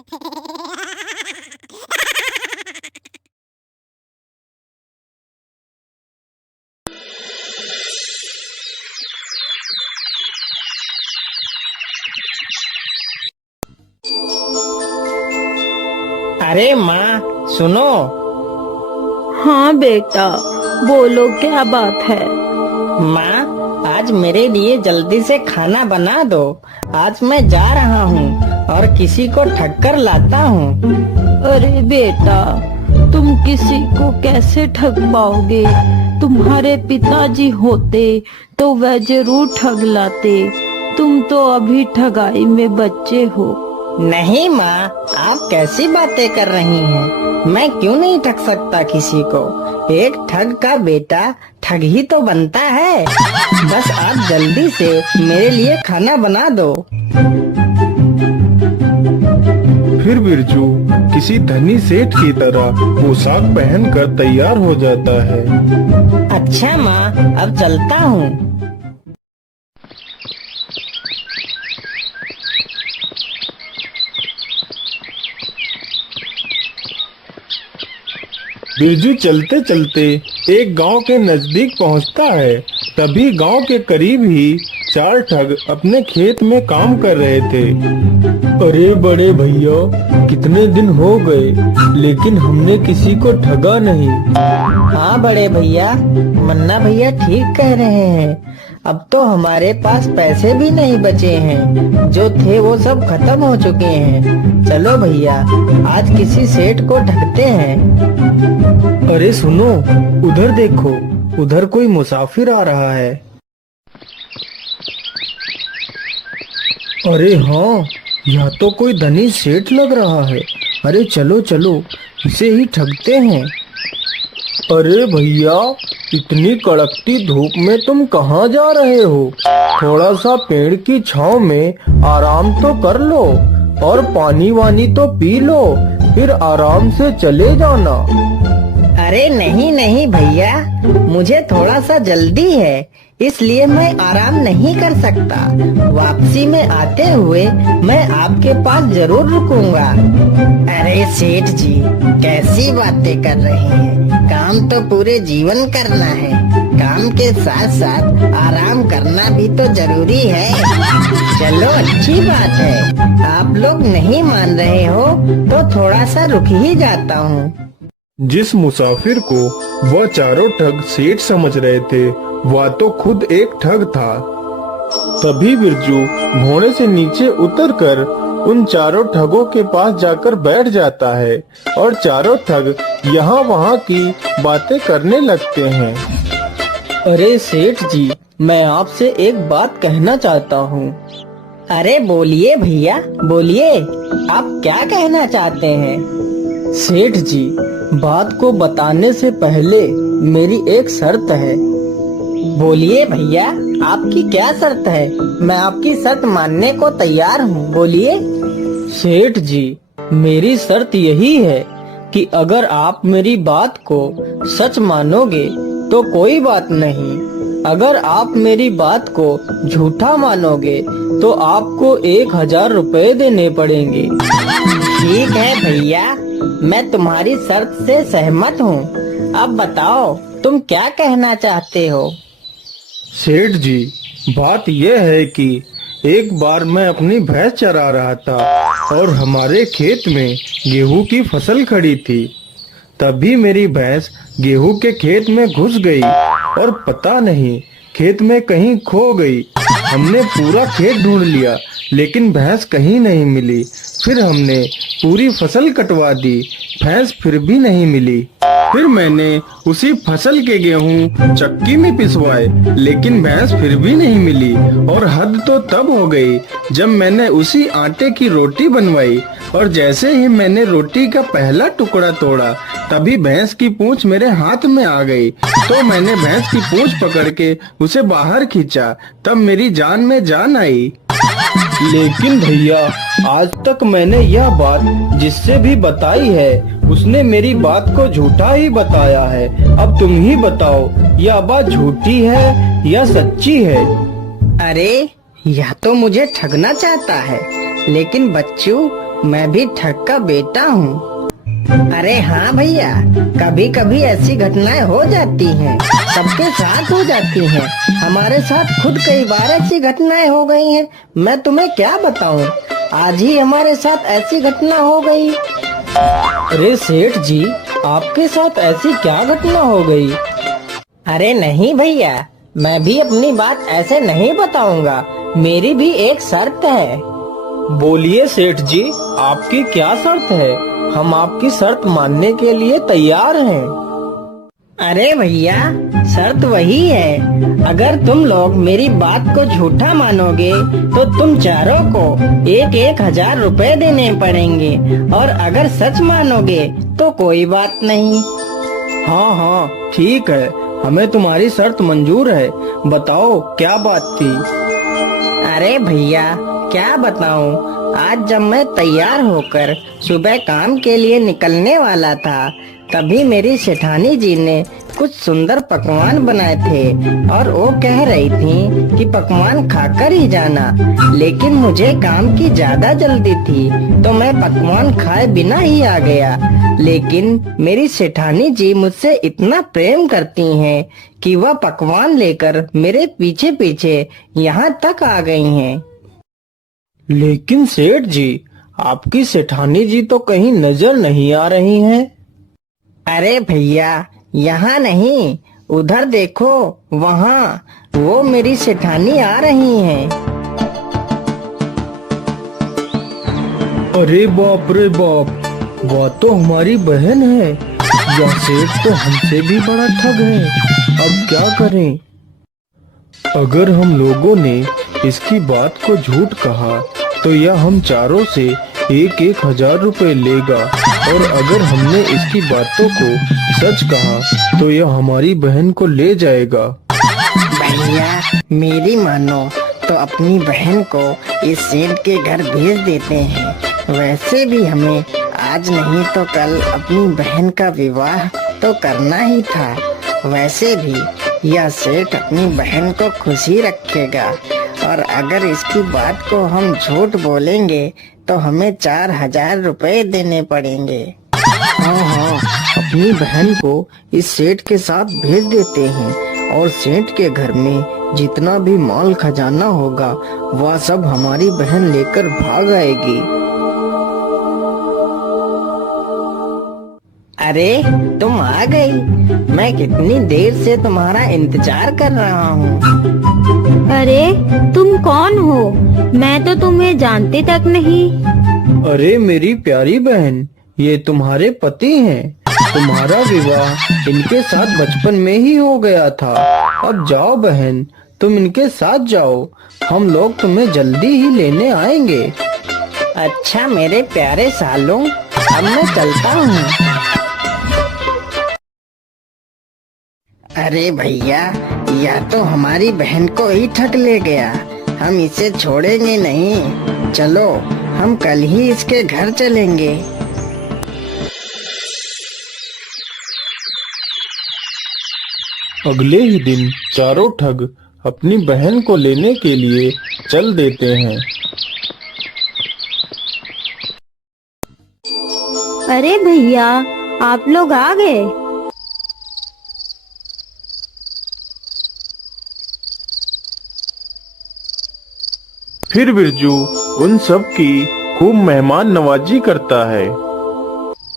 अरे माँ सुनो। हाँ बेटा, बोलो क्या बात है। माँ आज मेरे लिए जल्दी से खाना बना दो। आज मैं जा रहा हूँ और किसी को ठग कर लाता हूँ। अरे बेटा, तुम किसी को कैसे ठग पाओगे? तुम्हारे पिताजी होते तो वह जरूर ठग लाते। तुम तो अभी ठगाई में बच्चे हो। नहीं माँ, आप कैसी बातें कर रही हैं? मैं क्यों नहीं ठग सकता किसी को? एक ठग का बेटा ठग ही तो बनता है। बस आप जल्दी से मेरे लिए खाना बना दो। फिर बिरजू किसी धनी सेठ की तरह पोशाक पहनकर तैयार हो जाता है। अच्छा माँ, अब चलता हूँ। बिरजू चलते चलते एक गांव के नजदीक पहुंचता है। तभी गांव के करीब ही चार ठग अपने खेत में काम कर रहे थे। अरे बड़े भैया, कितने दिन हो गए लेकिन हमने किसी को ठगा नहीं। हाँ बड़े भैया, मन्ना भैया ठीक कह रहे हैं। अब तो हमारे पास पैसे भी नहीं बचे हैं। जो थे वो सब खत्म हो चुके हैं। चलो भैया, आज किसी सेठ को ठगते हैं। अरे सुनो, उधर देखो, उधर कोई मुसाफिर आ रहा है। अरे हाँ, यह तो कोई धनी सेठ लग रहा है। अरे चलो चलो, इसे ही ठगते हैं। अरे भैया, इतनी कड़कती धूप में तुम कहाँ जा रहे हो? थोड़ा सा पेड़ की छांव में आराम तो कर लो और पानी वानी तो पी लो, फिर आराम से चले जाना। अरे नहीं नहीं भैया, मुझे थोड़ा सा जल्दी है, इसलिए मैं आराम नहीं कर सकता। वापसी में आते हुए मैं आपके पास जरूर रुकूंगा। अरे सेठ जी, कैसी बातें कर रहे हैं? काम तो पूरे जीवन करना है। काम के साथ साथ आराम करना भी तो जरूरी है। चलो अच्छी बात है, आप लोग नहीं मान रहे हो तो थोड़ा सा रुक ही जाता हूँ। जिस मुसाफिर को वह चारों ठग सेठ समझ रहे थे, वह तो खुद एक ठग था। तभी बिरजू घोड़े से नीचे उतरकर उन चारों ठगों के पास जाकर बैठ जाता है और चारों ठग यहाँ वहाँ की बातें करने लगते हैं। अरे सेठ जी, मैं आपसे एक बात कहना चाहता हूँ। अरे बोलिए भैया, बोलिए, आप क्या कहना चाहते हैं? सेठ जी, बात को बताने से पहले मेरी एक शर्त है। बोलिए भैया, आपकी क्या शर्त है? मैं आपकी शर्त मानने को तैयार हूँ, बोलिए। सेठ जी, मेरी शर्त यही है कि अगर आप मेरी बात को सच मानोगे तो कोई बात नहीं। अगर आप मेरी बात को झूठा मानोगे तो आपको 1000 रुपए देने पड़ेंगे। ठीक है भैया, मैं तुम्हारी शर्त से सहमत हूँ। अब बताओ, तुम क्या कहना चाहते हो? सेठ जी, बात यह है कि एक बार मैं अपनी भैंस चरा रहा था और हमारे खेत में गेहूं की फसल खड़ी थी। तभी मेरी भैंस गेहूं के खेत में घुस गई और पता नहीं खेत में कहीं खो गई। हमने पूरा खेत ढूंढ लिया लेकिन भैंस कहीं नहीं मिली। फिर हमने पूरी फसल कटवा दी, भैंस फिर भी नहीं मिली। फिर मैंने उसी फसल के गेहूं चक्की में पिसवाए लेकिन भैंस फिर भी नहीं मिली। और हद तो तब हो गई जब मैंने उसी आटे की रोटी बनवाई और जैसे ही मैंने रोटी का पहला टुकड़ा तोड़ा तभी भैंस की पूंछ मेरे हाथ में आ गई। तो मैंने भैंस की पूंछ पकड़ के उसे बाहर खींचा, तब मेरी जान में जान आई। लेकिन भैया, आज तक मैंने यह बात जिससे भी बताई है उसने मेरी बात को झूठा ही बताया है। अब तुम ही बताओ, यह बात झूठी है या सच्ची है? अरे यह तो मुझे ठगना चाहता है, लेकिन बच्चू मैं भी ठग का बेटा हूँ। अरे हाँ भैया, कभी कभी ऐसी घटनाएं हो जाती हैं, सबके साथ हो जाती हैं। हमारे साथ खुद कई बार ऐसी घटनाएं हो गई हैं। मैं तुम्हें क्या बताऊं, आज ही हमारे साथ ऐसी घटना हो गई। अरे सेठ जी, आपके साथ ऐसी क्या घटना हो गई? अरे नहीं भैया, मैं भी अपनी बात ऐसे नहीं बताऊंगा, मेरी भी एक शर्त है। बोलिए सेठ जी, आपकी क्या शर्त है? हम आपकी शर्त मानने के लिए तैयार हैं। अरे भैया, शर्त वही है, अगर तुम लोग मेरी बात को झूठा मानोगे तो तुम चारों को 1,000 रुपए देने पड़ेंगे, और अगर सच मानोगे तो कोई बात नहीं। हाँ हाँ ठीक है, हमें तुम्हारी शर्त मंजूर है। बताओ क्या बात थी? अरे भैया, क्या बताऊं, आज जब मैं तैयार होकर सुबह काम के लिए निकलने वाला था, तभी मेरी सेठानी जी ने कुछ सुंदर पकवान बनाए थे और वो कह रही थी कि पकवान खाकर ही जाना। लेकिन मुझे काम की ज्यादा जल्दी थी तो मैं पकवान खाए बिना ही आ गया। लेकिन मेरी सेठानी जी मुझसे इतना प्रेम करती हैं कि वह पकवान लेकर मेरे पीछे पीछे यहाँ तक आ गई हैं। लेकिन सेठ जी, आपकी सेठानी जी तो कहीं नजर नहीं आ रही हैं। अरे भैया, यहाँ नहीं, उधर देखो, वहाँ वो मेरी सेठानी आ रही हैं। अरे बाप रे बाप, वह तो हमारी बहन है। यह सेठ तो हमसे भी बड़ा ठग है। अब क्या करें? अगर हम लोगों ने इसकी बात को झूठ कहा तो यह हम चारों से 1,000 रुपए लेगा, और अगर हमने इसकी बातों को सच कहा तो यह हमारी बहन को ले जाएगा। भैया, मेरी मानो तो अपनी बहन को इस सेठ के घर भेज देते हैं। वैसे भी हमें आज नहीं तो कल अपनी बहन का विवाह तो करना ही था। वैसे भी यह सेठ अपनी बहन को खुशी रखेगा, और अगर इसकी बात को हम झूठ बोलेंगे तो हमें 4,000 रुपए देने पड़ेंगे। हाँ हाँ, अपनी बहन को इस सेठ के साथ भेज देते हैं, और सेठ के घर में जितना भी माल खजाना होगा वह सब हमारी बहन लेकर भाग आएगी। अरे तुम आ गई, मैं कितनी देर से तुम्हारा इंतजार कर रहा हूँ। अरे तुम कौन हो? मैं तो तुम्हें जानती तक नहीं। अरे मेरी प्यारी बहन, ये तुम्हारे पति हैं। तुम्हारा विवाह इनके साथ बचपन में ही हो गया था। अब जाओ बहन, तुम इनके साथ जाओ, हम लोग तुम्हें जल्दी ही लेने आएंगे। अच्छा मेरे प्यारे सालों, अब मैं चलता हूँ। अरे भैया, यह तो हमारी बहन को ही ठग ले गया, हम इसे छोड़ेंगे नहीं। चलो हम कल ही इसके घर चलेंगे। अगले ही दिन चारों ठग अपनी बहन को लेने के लिए चल देते हैं। अरे भैया, आप लोग आ गए। फिर बिरजू उन सब की खूब मेहमान नवाजी करता है।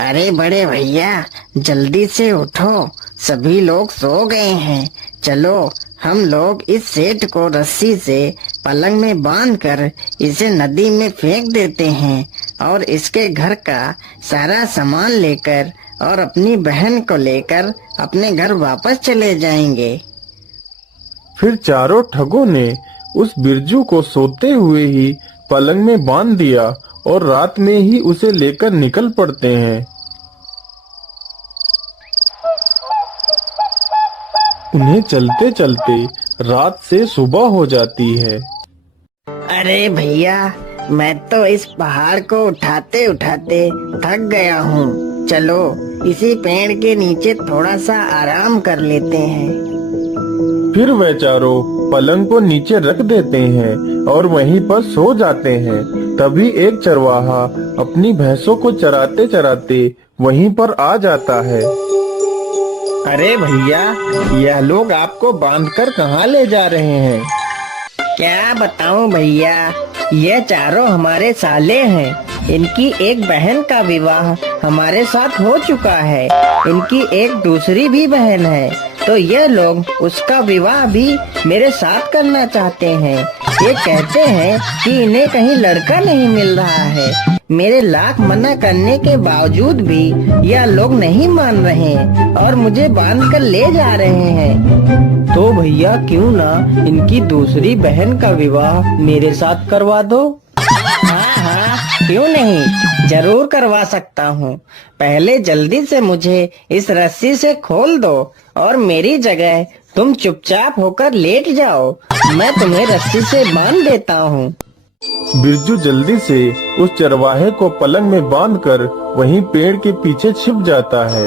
अरे बड़े भैया, जल्दी से उठो, सभी लोग सो गए हैं। चलो हम लोग इस सेठ को रस्सी से पलंग में बांधकर इसे नदी में फेंक देते हैं, और इसके घर का सारा सामान लेकर और अपनी बहन को लेकर अपने घर वापस चले जाएंगे। फिर चारों ठगों ने उस बिरजू को सोते हुए ही पलंग में बांध दिया और रात में ही उसे लेकर निकल पड़ते हैं। उन्हें चलते चलते रात से सुबह हो जाती है। अरे भैया, मैं तो इस पहाड़ को उठाते उठाते थक गया हूँ। चलो इसी पेड़ के नीचे थोड़ा सा आराम कर लेते हैं। फिर वे चारों पलंग को नीचे रख देते हैं और वहीं पर सो जाते हैं। तभी एक चरवाहा अपनी भैंसों को चराते चराते वहीं पर आ जाता है। अरे भैया, यह लोग आपको बांधकर कहाँ ले जा रहे हैं? क्या बताऊं भैया, ये चारों हमारे साले हैं। इनकी एक बहन का विवाह हमारे साथ हो चुका है। इनकी एक दूसरी भी बहन है, तो ये लोग उसका विवाह भी मेरे साथ करना चाहते हैं। ये कहते हैं कि इन्हें कहीं लड़का नहीं मिल रहा है। मेरे लाख मना करने के बावजूद भी यह लोग नहीं मान रहे हैं और मुझे बांध कर ले जा रहे हैं। तो भैया क्यों ना इनकी दूसरी बहन का विवाह मेरे साथ करवा दो? हाँ, क्यों नहीं, जरूर करवा सकता हूँ। पहले जल्दी से मुझे इस रस्सी से खोल दो और मेरी जगह तुम चुपचाप होकर लेट जाओ। मैं तुम्हें रस्सी से बांध देता हूँ। बिरजू जल्दी से उस चरवाहे को पलंग में बांधकर वहीं पेड़ के पीछे छिप जाता है।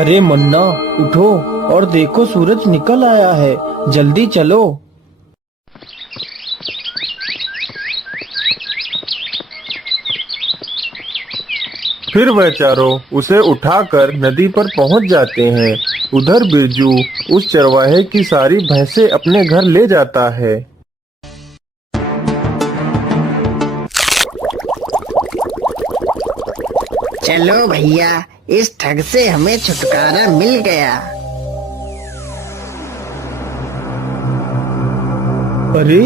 अरे मुन्ना, उठो और देखो, सूरज निकल आया है, जल्दी चलो। फिर वह चारों उसे उठाकर नदी पर पहुंच जाते हैं। उधर बिरजू उस चरवाहे की सारी भैंसें अपने घर ले जाता है। चलो भैया, इस ठग से हमें छुटकारा मिल गया। अरे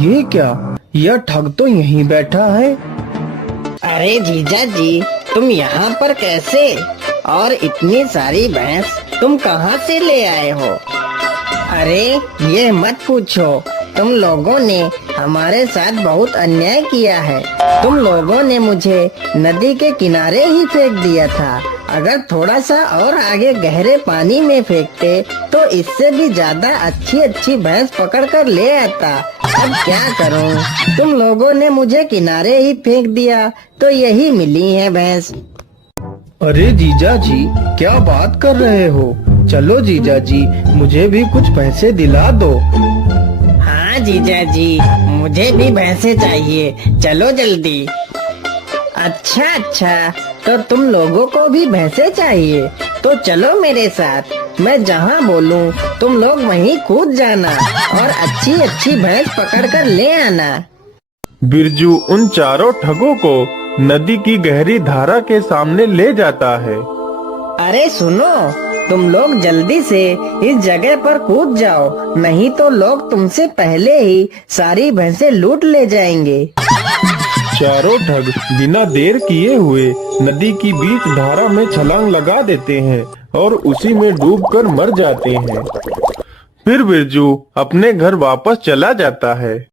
ये क्या, यह ठग तो यहीं बैठा है। अरे जीजा जी, तुम यहाँ पर कैसे? और इतनी सारी भैंस तुम कहाँ से ले आए हो? अरे ये मत पूछो, तुम लोगों ने हमारे साथ बहुत अन्याय किया है। तुम लोगों ने मुझे नदी के किनारे ही फेंक दिया था। अगर थोड़ा सा और आगे गहरे पानी में फेंकते तो इससे भी ज्यादा अच्छी अच्छी भैंस पकड़ कर ले आता। अब क्या करूं? तुम लोगों ने मुझे किनारे ही फेंक दिया तो यही मिली है भैंस। अरे जीजा जी, क्या बात कर रहे हो? चलो जीजा जी, मुझे भी कुछ पैसे दिला दो। हाँ जीजा जी, मुझे भी भैंसे चाहिए, चलो जल्दी। अच्छा, तो तुम लोगों को भी भैंसे चाहिए, तो चलो मेरे साथ। मैं जहाँ बोलूँ तुम लोग वहीं कूद जाना और अच्छी अच्छी भैंस पकड़ कर ले आना। बिरजू उन चारों ठगों को नदी की गहरी धारा के सामने ले जाता है। अरे सुनो, तुम लोग जल्दी से इस जगह पर कूद जाओ, नहीं तो लोग तुमसे पहले ही सारी भैंसें लूट ले जाएंगे। चारों ठग बिना देर किए हुए नदी की बीच धारा में छलांग लगा देते हैं और उसी में डूबकर मर जाते हैं। फिर बिरजू अपने घर वापस चला जाता है।